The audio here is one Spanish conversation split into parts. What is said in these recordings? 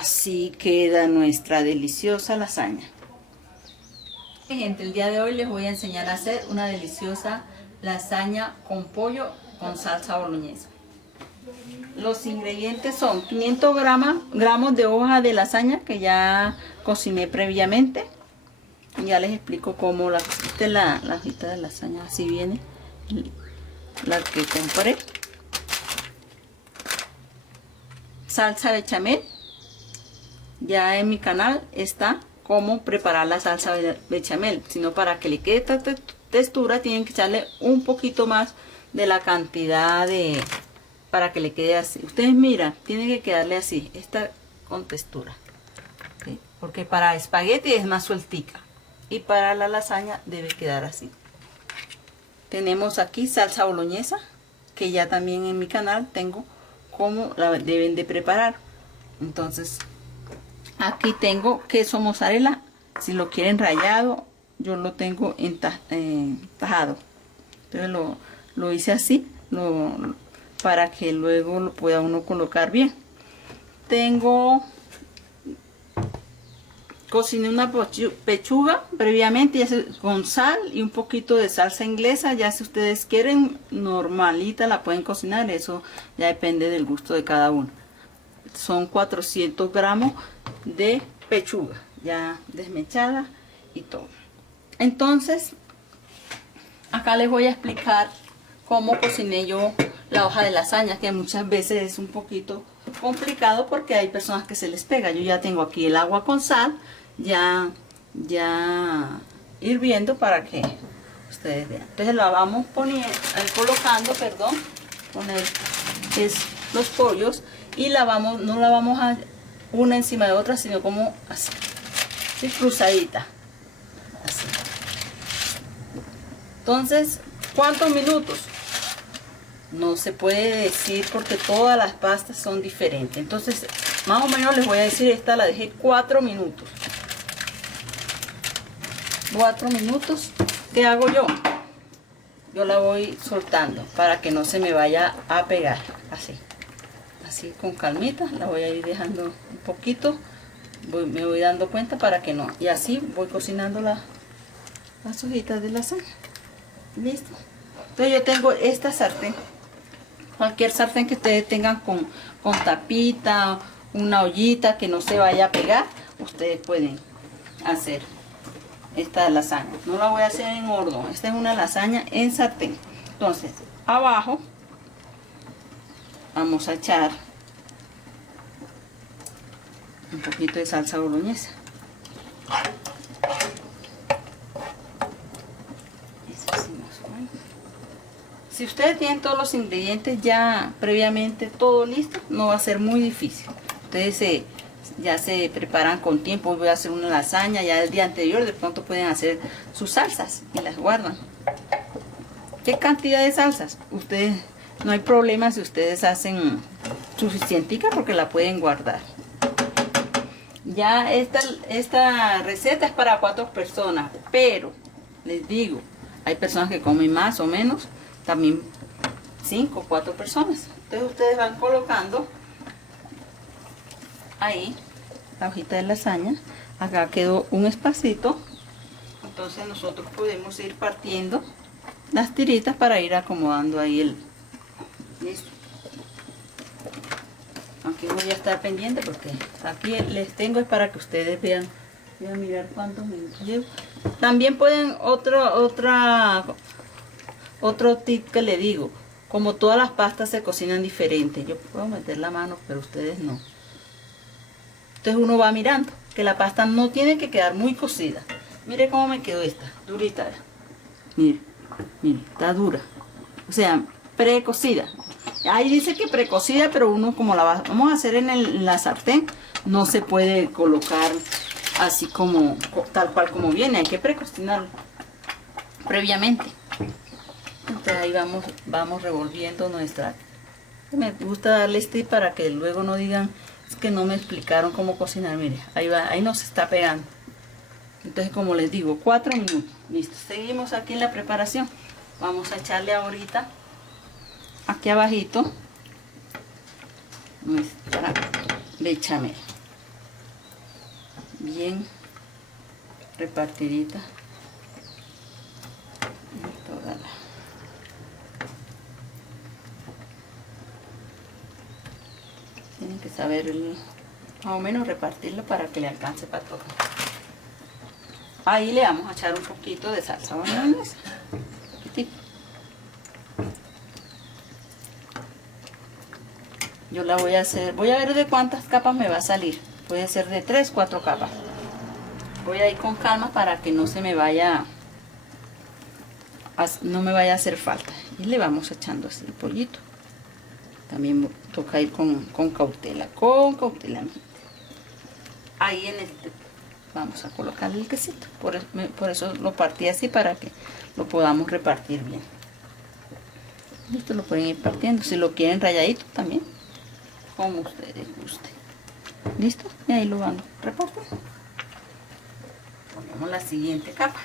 Así queda nuestra deliciosa lasaña. Gente, el día de hoy les voy a enseñar a hacer una deliciosa lasaña con pollo con salsa boloñesa. Los ingredientes son 500 gramos de hoja de lasaña que ya cociné previamente. Ya les explico cómo la hojita de lasaña, así viene la que compré. Salsa bechamel. Ya en mi canal está cómo preparar la salsa bechamel, sino para que le quede esta textura tienen que echarle un poquito más de la cantidad de para que le quede así. Ustedes miran, tiene que quedarle así, esta con textura, ¿sí? Porque para espagueti es más sueltica y para la lasaña debe quedar así. Tenemos aquí salsa boloñesa, que ya también en mi canal tengo cómo la deben de preparar. Entonces aquí tengo queso mozzarella, si lo quieren rallado, yo lo tengo tajado. Entonces lo hice así, para que luego lo pueda uno colocar bien. Cociné una pechuga previamente con sal y un poquito de salsa inglesa. Ya si ustedes quieren normalita la pueden cocinar, eso ya depende del gusto de cada uno. Son 400 gramos de pechuga ya desmechada y todo. Entonces acá les voy a explicar cómo cociné yo la hoja de lasaña, que muchas veces es un poquito complicado porque hay personas que se les pega. Yo ya tengo aquí el agua con sal ya hirviendo para que ustedes vean. Entonces la vamos colocando los pollos, y no la vamos a una encima de otra, sino como así, cruzadita, así. Entonces, ¿cuántos minutos? No se puede decir porque todas las pastas son diferentes. Entonces, más o menos les voy a decir, esta la dejé 4 minutos. 4 minutos. ¿Qué hago yo? Yo la voy soltando para que no se me vaya a pegar, así. Así con calmita, la voy a ir dejando un poquito, me voy dando cuenta para que no, y así voy cocinando las hojitas de lasaña. Listo. Entonces yo tengo esta sartén, cualquier sartén que ustedes tengan con tapita, una ollita que no se vaya a pegar, ustedes pueden hacer esta lasaña. No la voy a hacer en horno, esta es una lasaña en sartén. Entonces abajo vamos a echar un poquito de salsa boloñesa. Si ustedes tienen todos los ingredientes ya previamente todo listo, no va a ser muy difícil. Ustedes ya se preparan con tiempo. Voy a hacer una lasaña ya el día anterior, de pronto pueden hacer sus salsas y las guardan. ¿Qué cantidad de salsas? Ustedes, no hay problema si ustedes hacen suficientica porque la pueden guardar. Ya esta receta es para 4 personas, pero les digo, hay personas que comen más o menos, también 5 o 4 personas. Entonces ustedes van colocando ahí la hojita de lasaña. Acá quedó un espacito, entonces nosotros podemos ir partiendo las tiritas para ir acomodando ahí listo. Aquí voy a estar pendiente porque aquí les tengo es para que ustedes vean. Voy a mirar cuántos minutos llevo. También pueden otro tip que le digo, como todas las pastas se cocinan diferentes, yo puedo meter la mano pero ustedes no. Entonces uno va mirando que la pasta no tiene que quedar muy cocida. Mire cómo me quedó esta, durita. Mire, está dura, o sea, precocida. Ahí dice que precocida, pero uno como la vamos a hacer en la sartén, no se puede colocar así como tal cual como viene, hay que precocinarlo previamente. Entonces ahí vamos revolviendo nuestra. Me gusta darle este para que luego no digan es que no me explicaron cómo cocinar. Mire, ahí va, ahí nos está pegando. Entonces, como les digo, 4 minutos. Listo, seguimos aquí en la preparación. Vamos a echarle ahorita aquí abajito nuestra bechamel. bien repartidita en toda la... Tienen que saber más o menos repartirlo para que le alcance para todo. Ahí le vamos a echar un poquito de salsa boloñesa. Yo la voy a hacer, voy a ver de cuántas capas me va a salir. Puede ser de 3, 4 capas. Voy a ir con calma para que no se me vaya, no me vaya a hacer falta. Y le vamos echando así el pollito. También toca ir con cautela, Ahí en este vamos a colocarle el quesito. Por eso lo partí así, para que lo podamos repartir bien. Esto lo pueden ir partiendo. Si lo quieren rayadito también, como ustedes gusten. ¿Listo? Y ahí lo van repartiendo. Ponemos la siguiente capa.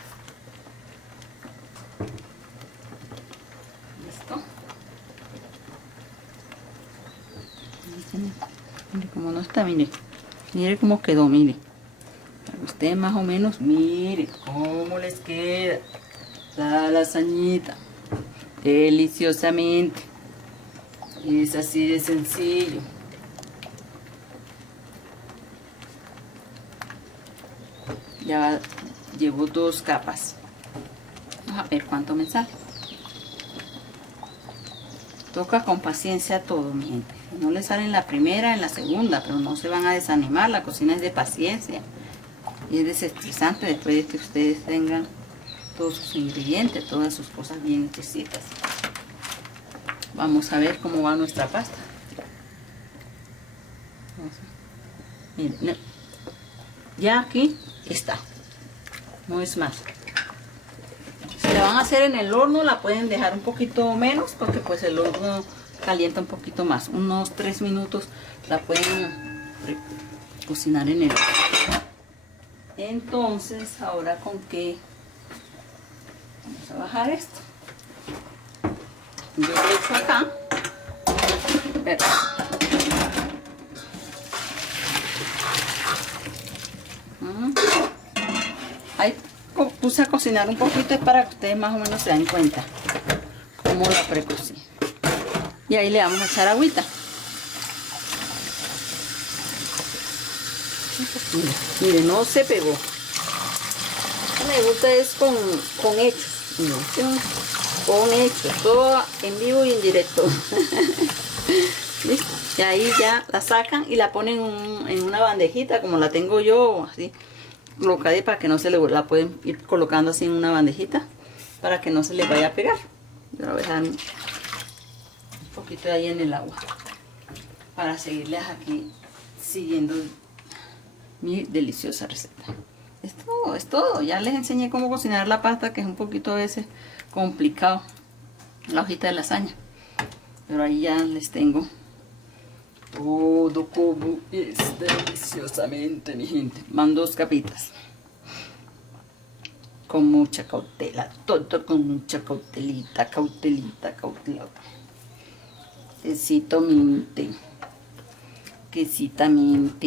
¿Listo? Mire cómo no está, mire cómo quedó, mire. Para ustedes más o menos, mire cómo les queda la lasañita. Deliciosamente. Es así de sencillo. Ya llevo 2 capas. Vamos a ver cuánto me sale. Toca con paciencia todo, mi gente. No le sale en la primera, en la segunda, pero no se van a desanimar. La cocina es de paciencia. Y es desestresante después de que ustedes tengan todos sus ingredientes, todas sus cosas bien hechecitas. Vamos a ver cómo va nuestra pasta. Miren, ya aquí está. No es más. Si la van a hacer en el horno, la pueden dejar un poquito menos, porque pues el horno calienta un poquito más. Unos 3 minutos la pueden cocinar en el horno. Entonces, ahora con qué vamos a bajar esto. Yo lo he hecho acá. Pero, ahí puse a cocinar un poquito, es para que ustedes más o menos se den cuenta cómo la precocí. Y ahí le vamos a echar agüita. Mire, no se pegó. Me gusta es con hechos. Con hechos, todo en vivo y en directo. ¿Listo? Y ahí ya la sacan y la ponen en una bandejita, como la tengo yo, así colocada, para que no se le, la pueden ir colocando así en una bandejita para que no se les vaya a pegar. Yo la voy a dejar un poquito ahí en el agua para seguirles aquí siguiendo mi deliciosa receta. Es todo. Ya les enseñé cómo cocinar la pasta, que es un poquito a veces complicado, la hojita de lasaña, pero ahí ya les tengo todo como es deliciosamente, mi gente. Van 2 capitas con mucha cautela, todo con mucha cautelita. Quesito minte,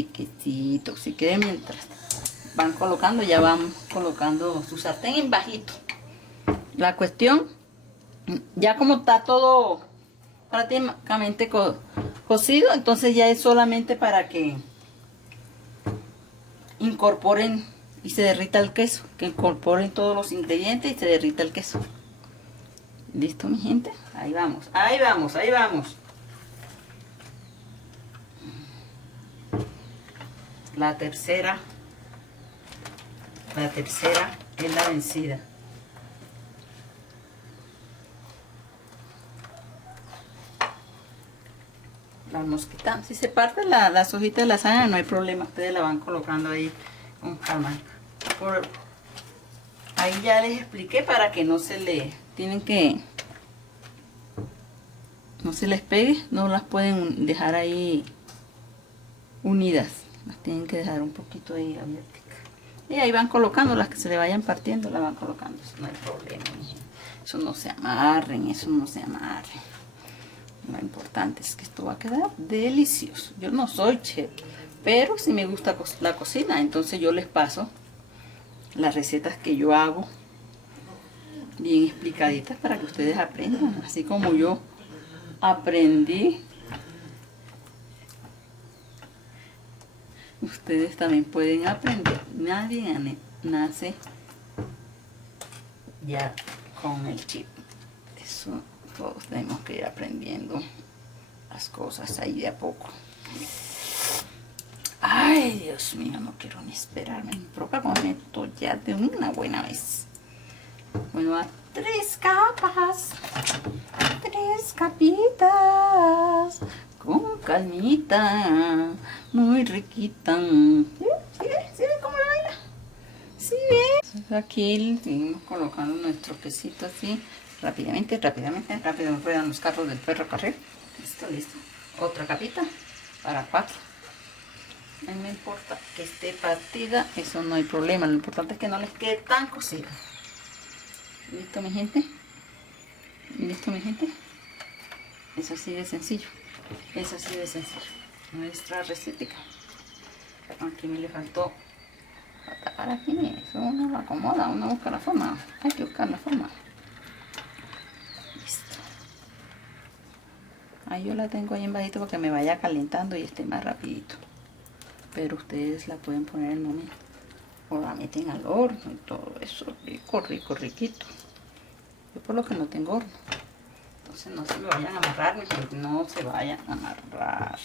quesito. Si quieren, mientras van colocando, ya van colocando su sartén en bajito. La cuestión, ya como está todo prácticamente cocido, entonces ya es solamente para que incorporen y se derrita el queso, que incorporen todos los ingredientes y se derrita el queso. ¿Listo, mi gente? Ahí vamos. La tercera es la vencida. Vamos quitando. Si se parten las hojitas de lasaña, no hay problema. Ustedes la van colocando ahí con calma. Ahí ya les expliqué para que no se le no se les pegue. No las pueden dejar ahí unidas. Las tienen que dejar un poquito ahí abiertas. Y ahí van colocando las que se le vayan partiendo, la van colocando. Eso no hay problema. Eso no se amarren. Lo importante es que esto va a quedar delicioso. Yo no soy chef, pero sí me gusta la cocina, entonces yo les paso las recetas que yo hago bien explicaditas para que ustedes aprendan, así como yo aprendí. Ustedes también pueden aprender. Nadie nace ya con el chip. Eso todos tenemos que ir aprendiendo las cosas ahí de a poco. Ay, Dios mío, no quiero ni esperarme. Me provoca comer esto ya de una buena vez. Bueno, a 3 capas. 3 capitas. Con calmita. Muy riquita. ¿Sí ve cómo la baila? ¿Sí ve? Entonces aquí seguimos colocando nuestro quesito así. Rápidamente, rápido ruedan los carros del ferrocarril. Listo, listo. Otra capita para 4. No me importa que esté partida, eso no hay problema. Lo importante es que no les quede tan cocida. ¿Listo, mi gente? ¿Listo, mi gente? Es así de sencillo. Es así de sencillo. Nuestra receta. Aquí me le faltó tapar aquí. Eso uno lo acomoda, uno busca la forma. Hay que buscar la forma. Listo. Ahí yo la tengo ahí en bajito para que me vaya calentando y esté más rapidito. Pero ustedes la pueden poner en el momento. O la meten al horno y todo eso. Rico, rico, riquito. Yo por lo que no tengo horno. Entonces no se me vayan a amarrar, no se vayan a amarrar.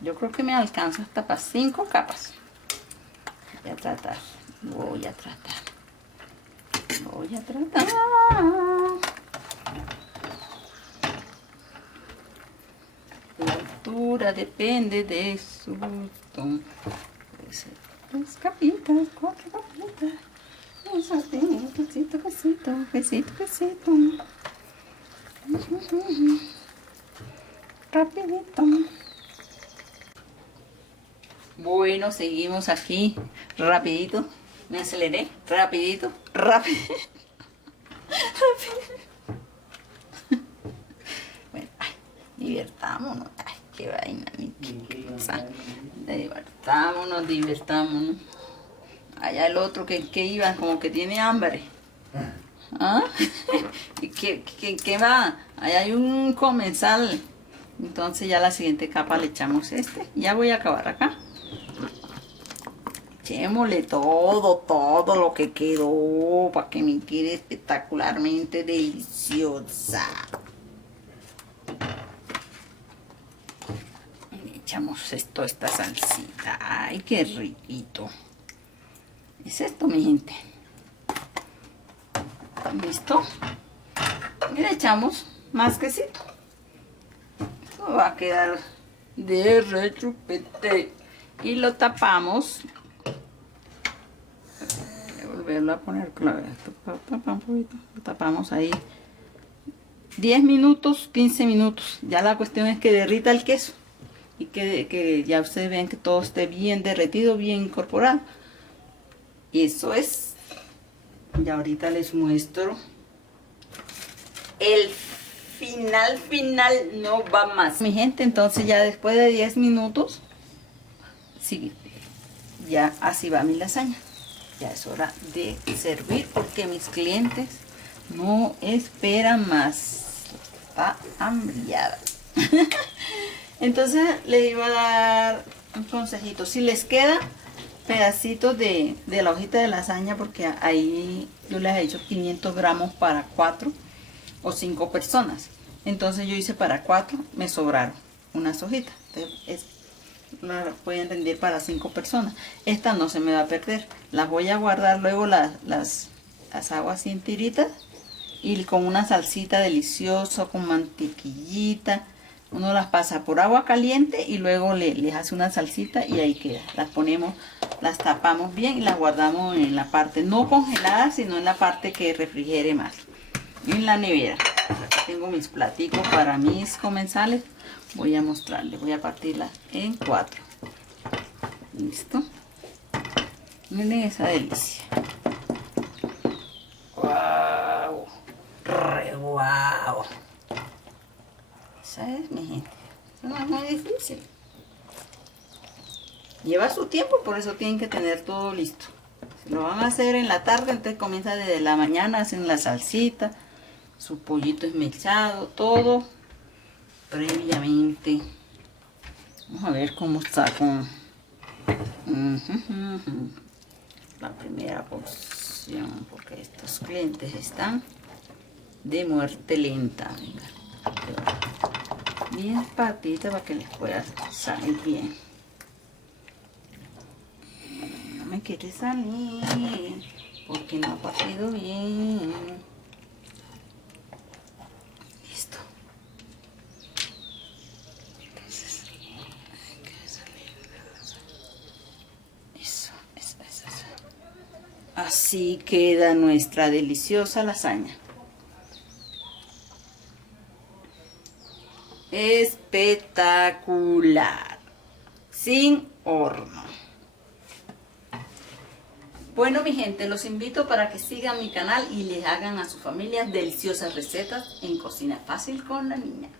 Yo creo que me alcanza hasta para 5 capas. Voy a tratar. Voy a tratar. La altura depende de su gusto. Puede ser 3 capitas, 4 capitas. Eso sí, quesito. Rapidito. Bueno, seguimos aquí. Rapidito. Me aceleré. Rapidito. Bueno, ay, divertámonos. Ay, qué vaina, ni qué cosa. Divertámonos. Allá el otro que iba como que tiene hambre. ¿Ah? ¿Qué va? Allá hay un comensal. Entonces ya la siguiente capa le echamos este. Ya voy a acabar acá. Echémosle todo lo que quedó para que me quede espectacularmente deliciosa. Le echamos esta salsita. Ay, qué riquito. Es esto, mi gente. ¿Listo? Y le echamos más quesito. Esto va a quedar de rechupete. Y lo tapamos. Voy a volverlo a poner clave. Lo tapamos ahí 10 minutos, 15 minutos. Ya la cuestión es que derrita el queso. Y que ya ustedes vean que todo esté bien derretido, bien incorporado. Y eso es. Y ahorita les muestro el final, no va más. Mi gente, entonces ya después de 10 minutos, sí, ya así va mi lasaña. Ya es hora de servir porque mis clientes no esperan más. Está hambriada. Entonces les iba a dar un consejito. Si les queda pedacitos de la hojita de lasaña, porque ahí yo les he hecho 500 gramos para 4 o 5 personas. Entonces yo hice para 4, me sobraron unas hojitas. Entonces, la pueden rendir para 5 personas. Esta no se me va a perder. Las voy a guardar luego las hago así en tiritas y con una salsita deliciosa, con mantequillita. Uno las pasa por agua caliente y luego les hace una salsita y ahí queda. Las ponemos, las tapamos bien y las guardamos en la parte no congelada, sino en la parte que refrigere más. En la nevera. Aquí tengo mis platicos para mis comensales. Voy a mostrarles, voy a partirlas en 4. ¿Listo? Miren esa delicia. ¡Wow! ¡Re wow! Esa es, mi gente. Eso no es muy difícil. Lleva su tiempo, por eso tienen que tener todo listo. Si lo van a hacer en la tarde, entonces comienza desde la mañana, hacen la salsita, su pollito esmechado, todo previamente. Vamos a ver cómo está con la primera porción, porque estos clientes están de muerte lenta. Venga, bien patita para que les pueda salir bien. No me quiere salir porque no ha partido bien. Listo. Entonces, hay que salir. Eso. Así queda nuestra deliciosa lasaña. Espectacular. Sin horno. Bueno, mi gente, los invito para que sigan mi canal y les hagan a su familia deliciosas recetas en Cocina Fácil con la Niña.